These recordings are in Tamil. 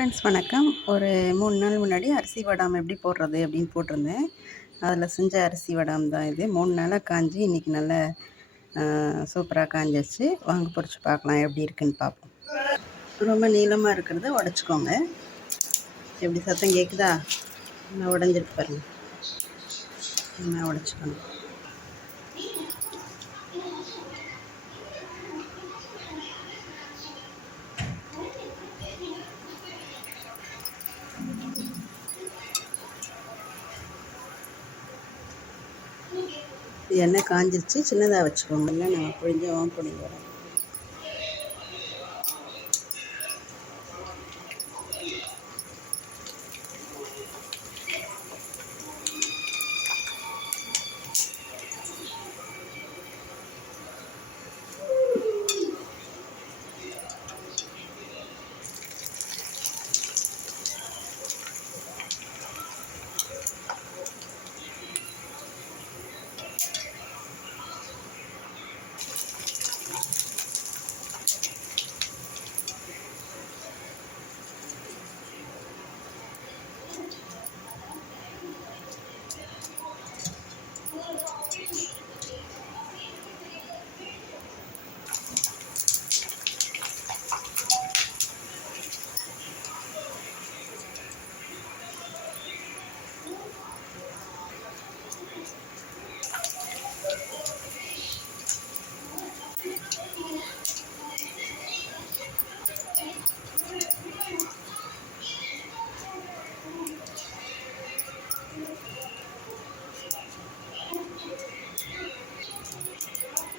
ஃப்ரெண்ட்ஸ் வணக்கம். ஒரு 3 நாள் முன்னாடி அரிசி வடாம் எப்படி போடுறது அப்படின்னு போட்டிருந்தேன். அதில் செஞ்ச அரிசி வடாம் தான் இது. 3 நாளாக காஞ்சி இன்றைக்கி நல்ல சூப்பராக காஞ்சிச்சு. வாங்க பொரிச்சு பார்க்கலாம் எப்படி இருக்குன்னு பார்ப்போம். ரொம்ப நீளமாக இருக்கிறத உடச்சிக்கோங்க. எப்படி சத்தம் கேட்குதா? நான் உடஞ்சிருக்கு பாருங்கள். நான் உடச்சிக்கணும். எண்ணெய் காஞ்சிருச்சு. சின்னதாக வச்சுக்கோங்க, இல்லை நம்ம புழிஞ்சவும் புழிஞ்ச வரோம்.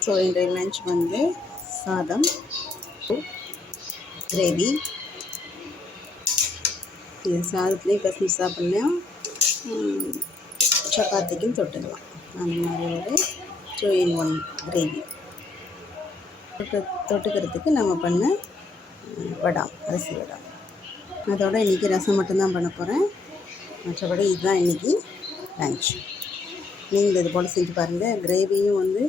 ஸோ இன்றைய லஞ்ச் வந்து சாதம், கிரேவி. இது சாதத்துலேயும் பசங்க சாப்பிட்லாம், சப்பாத்திக்கும் தொட்டுக்கலாம். அந்த மாதிரி ஒரு 2 in 1 கிரேவி. தொட்டுக்கிறதுக்கு நம்ம பண்ண வடாம், அரிசி வடாம். அதோட இன்றைக்கி ரசம் மட்டும்தான் பண்ண போகிறேன். மற்றபடி இதுதான் இன்றைக்கி லஞ்ச். நீங்கள் இது போல் செஞ்சு பாருங்கள். கிரேவியும் வந்து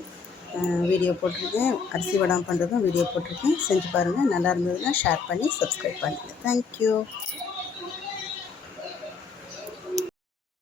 வீடியோ போட்டிருக்கேன், அரிசி வடாம் பண்ணுறதும் வீடியோ போட்டிருக்கேன். செஞ்சு பாருங்கள். நல்லா இருந்ததுன்னா ஷேர் பண்ணி சப்ஸ்கிரைப் பண்ணுங்கள். தேங்க்யூ.